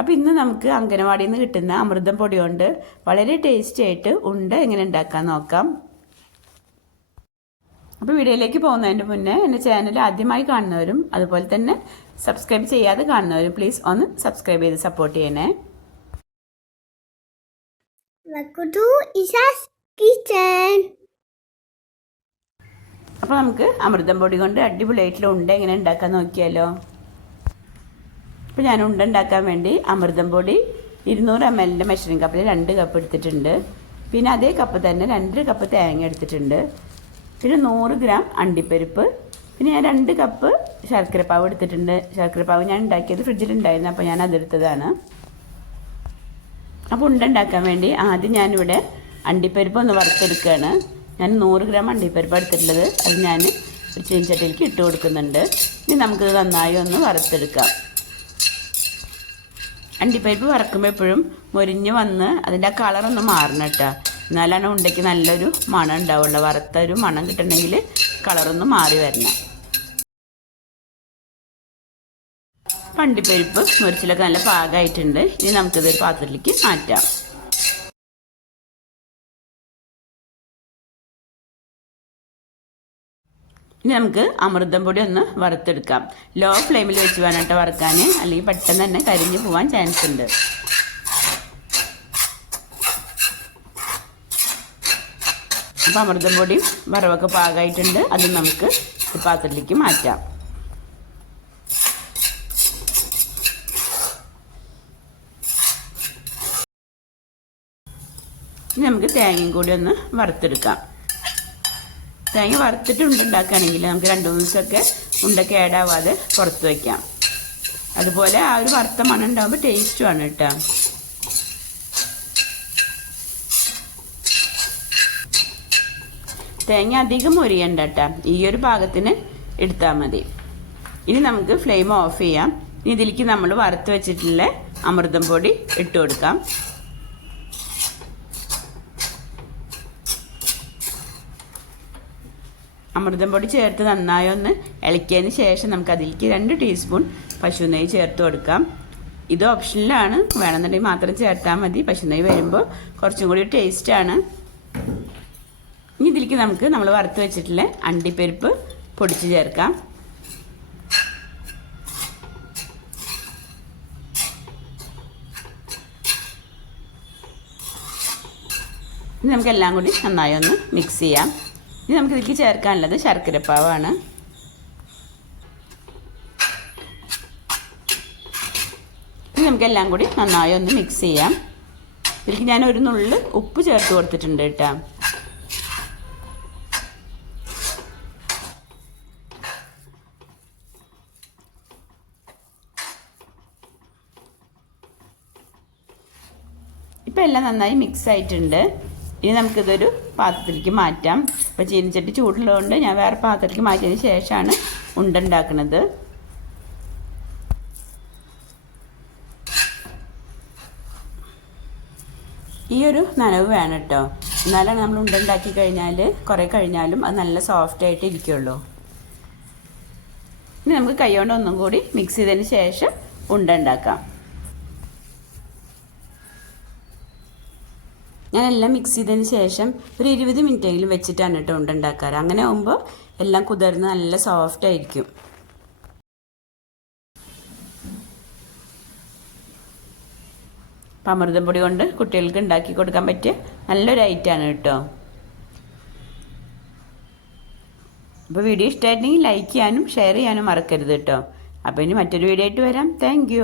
അപ്പോൾ ഇന്ന് നമുക്ക് അംഗനവാടിയിൽ നിന്ന് കിട്ടുന്ന അമൃതം പൊടി കൊണ്ട് വളരെ ടേസ്റ്റി ആയിട്ട് ഉണ്ട് എങ്ങനെ ഉണ്ടാക്കാൻ നോക്കാം. അപ്പോൾ വീഡിയോയിലേക്ക് പോകുന്നതിന്റെ മുന്നേ എന്റെ ചാനൽ ആദ്യമായി കാണുന്നവരും അതുപോലെ തന്നെ സബ്സ്ക്രൈബ് ചെയ്യാതെ കാണുന്നവരും പ്ലീസ് ഒന്ന് സബ്സ്ക്രൈബ് ചെയ്ത് സപ്പോർട്ട് ചെയ്യണേ. Isha's അപ്പോൾ നമുക്ക് അമൃതം പൊടി കൊണ്ട് അടിപൊളിയായിട്ടുള്ള ഉണ്ട് എങ്ങനെ ഉണ്ടാക്കാൻ നോക്കിയാലോ. അപ്പോൾ ഞാൻ ഉണ്ട ഉണ്ടാക്കാൻ വേണ്ടി അമൃതം പൊടി ഇരുന്നൂറ് എം എല്ലിന്റെ മെഷറിംഗ് കപ്പിൽ രണ്ട് കപ്പ് എടുത്തിട്ടുണ്ട്. പിന്നെ അതേ കപ്പ് തന്നെ രണ്ട് കപ്പ് തേങ്ങ എടുത്തിട്ടുണ്ട്. പിന്നെ നൂറ് ഗ്രാം അണ്ടിപ്പരിപ്പ്. പിന്നെ ഞാൻ രണ്ട് കപ്പ് ശർക്കര പാവ് എടുത്തിട്ടുണ്ട്. ശർക്കര പാവ് ഞാൻ ഉണ്ടാക്കിയത് ഫ്രിഡ്ജിലുണ്ടായിരുന്നു അപ്പോൾ ഞാൻ അതെടുത്തതാണ് അപ്പോൾ ഉണ്ട ഉണ്ടാക്കാൻ വേണ്ടി ആദ്യം ഞാനിവിടെ അണ്ടിപ്പരിപ്പ് ഒന്ന് വറുത്തെടുക്കുകയാണ് ഞാൻ നൂറ് ഗ്രാം അണ്ടിപ്പരിപ്പ് എടുത്തിട്ടുള്ളത്. അത് ഞാൻ ഒരു ചീനച്ചട്ടിയിലേക്ക് ഇട്ട് കൊടുക്കുന്നുണ്ട്. ഇനി നമുക്കിത് നന്നായി ഒന്ന് വറുത്തെടുക്കാം. അണ്ടിപ്പരിപ്പ് വറക്കുമ്പോൾ എപ്പോഴും മൊരിഞ്ഞ് വന്ന് അതിന്റെ കളറൊന്ന് മാറണം കേട്ടോ. എന്നാലാണ് ഉണ്ടയ്ക്ക് നല്ലൊരു മണം ഉണ്ടാവുള്ളൂ. വറുത്ത ഒരു മണം കിട്ടണമെങ്കിൽ കളറൊന്ന് മാറി വരണം. പണ്ടിപ്പരിപ്പ് മുരിച്ചിലൊക്കെ നല്ല പാകമായിട്ടുണ്ട്. ഇനി നമുക്കിതൊരു പാത്രത്തിലേക്ക് മാറ്റാം. ഇനി നമുക്ക് അമൃതം പൊടി ഒന്ന് വറുത്തെടുക്കാം. ലോ ഫ്ലെയിമിൽ വെച്ച് വേണം വറുക്കാൻ അല്ലെങ്കിൽ പെട്ടെന്ന് തന്നെ കരിഞ്ഞു പോവാൻ ചാൻസ് ഉണ്ട്. അപ്പോൾ അമൃതം പൊടിയും വറവൊക്കെ പാകമായിട്ടുണ്ട് അത് നമുക്ക് പാത്രത്തിലേക്ക് മാറ്റാം. ഇനി നമുക്ക് തേങ്ങയും കൂടി ഒന്ന് വറുത്തെടുക്കാം. തേങ്ങ വറുത്തിട്ട് ഉണ്ടുണ്ടാക്കുകയാണെങ്കിൽ നമുക്ക് രണ്ട് മൂന്ന് ദിവസമൊക്കെ ഉണ്ട കേടാവാതെ പുറത്ത് വയ്ക്കാം. അതുപോലെ ആ ഒരു വറുത്ത മണം ഉണ്ടാകുമ്പോൾ ടേസ്റ്റുമാണ് കേട്ടോ. തേങ്ങ അധികം മുരിയണ്ട കേട്ടോ. ഈ ഒരു പാകത്തിന് എടുത്താൽ മതി. ഇനി നമുക്ക് ഫ്ലെയിം ഓഫ് ചെയ്യാം. ഇനി ഇതിലേക്ക് നമ്മൾ വറുത്ത് വെച്ചിട്ടുള്ള അമൃതം പൊടി ഇട്ട് കൊടുക്കാം. അമൃതം പൊടി ചേർത്ത് നന്നായി ഒന്ന് ഇളക്കിയതിന് ശേഷം നമുക്ക് അതിലേക്ക് രണ്ട് ടീസ്പൂൺ പശു നെയ്യ് ചേർത്ത് കൊടുക്കാം. ഇത് ഓപ്ഷനിലാണ്. വേണമെന്നുണ്ടെങ്കിൽ മാത്രം ചേർത്താൽ മതി. പശു നെയ്യ് വരുമ്പോൾ കുറച്ചും കൂടി ടേസ്റ്റാണ് ഇനി ഇതിലേക്ക് നമുക്ക് നമ്മൾ വറുത്ത് വെച്ചിട്ടുള്ള അണ്ടിപ്പരിപ്പ് പൊടിച്ച് ചേർക്കാം. നമുക്ക് എല്ലാം കൂടി നന്നായി ഒന്ന് മിക്സ് ചെയ്യാം. ഇനി നമുക്ക് ഇതിലേക്ക് ചേർക്കാനുള്ളത് ശർക്കരപ്പാവാണ്. ഇനി നമുക്കെല്ലാം കൂടി നന്നായി ഒന്ന് മിക്സ് ചെയ്യാം. ഇതിലേക്ക് ഞാൻ ഒരു നുള്ളിൽ ഉപ്പ് ചേർത്ത് കൊടുത്തിട്ടുണ്ട് കേട്ടോ. ഇപ്പം എല്ലാം നന്നായി മിക്സ് ആയിട്ടുണ്ട്. ഇനി നമുക്കിതൊരു പാത്രത്തിലേക്ക് മാറ്റാം. ഇപ്പോൾ ചീനിച്ചട്ടി ചൂടുള്ളതുകൊണ്ട് ഞാൻ വേറെ പാത്രത്തിലേക്ക് മാറ്റിയതിന് ശേഷമാണ് ഉണ്ടുണ്ടാക്കുന്നത്. ഈ ഒരു നനവ് വേണം കേട്ടോ. എന്നാലാണ് നമ്മൾ ഉണ്ടുണ്ടാക്കി കഴിഞ്ഞാൽ കുറേ കഴിഞ്ഞാലും അത് നല്ല സോഫ്റ്റ് ആയിട്ട് ഇരിക്കുള്ളൂ. ഇനി നമുക്ക് കൈകൊണ്ട് ഒന്നും കൂടി മിക്സ് ചെയ്തതിന് ശേഷം ഉണ്ടുണ്ടാക്കാം. എല്ലാം മിക്സ് ചെയ്തതിന് ശേഷം ഒരു ഇരുപത് മിനിറ്റെങ്കിലും വെച്ചിട്ടാണ് കേട്ടോ ഉണ്ടാക്കാറ് അങ്ങനെ ആകുമ്പോൾ എല്ലാം കുതിർന്ന് നല്ല സോഫ്റ്റ് ആയിരിക്കും. അമൃതം പൊടി കൊണ്ട് കുട്ടികൾക്ക് ഉണ്ടാക്കി കൊടുക്കാൻ പറ്റിയ നല്ലൊരു ഐറ്റമാണ് കേട്ടോ അപ്പോൾ വീഡിയോ ഇഷ്ടമായിട്ടുണ്ടെങ്കിൽ ലൈക്ക് ചെയ്യാനും ഷെയർ ചെയ്യാനും മറക്കരുത് കേട്ടോ അപ്പോൾ ഇനി മറ്റൊരു വീഡിയോ ആയിട്ട് വരാം. താങ്ക്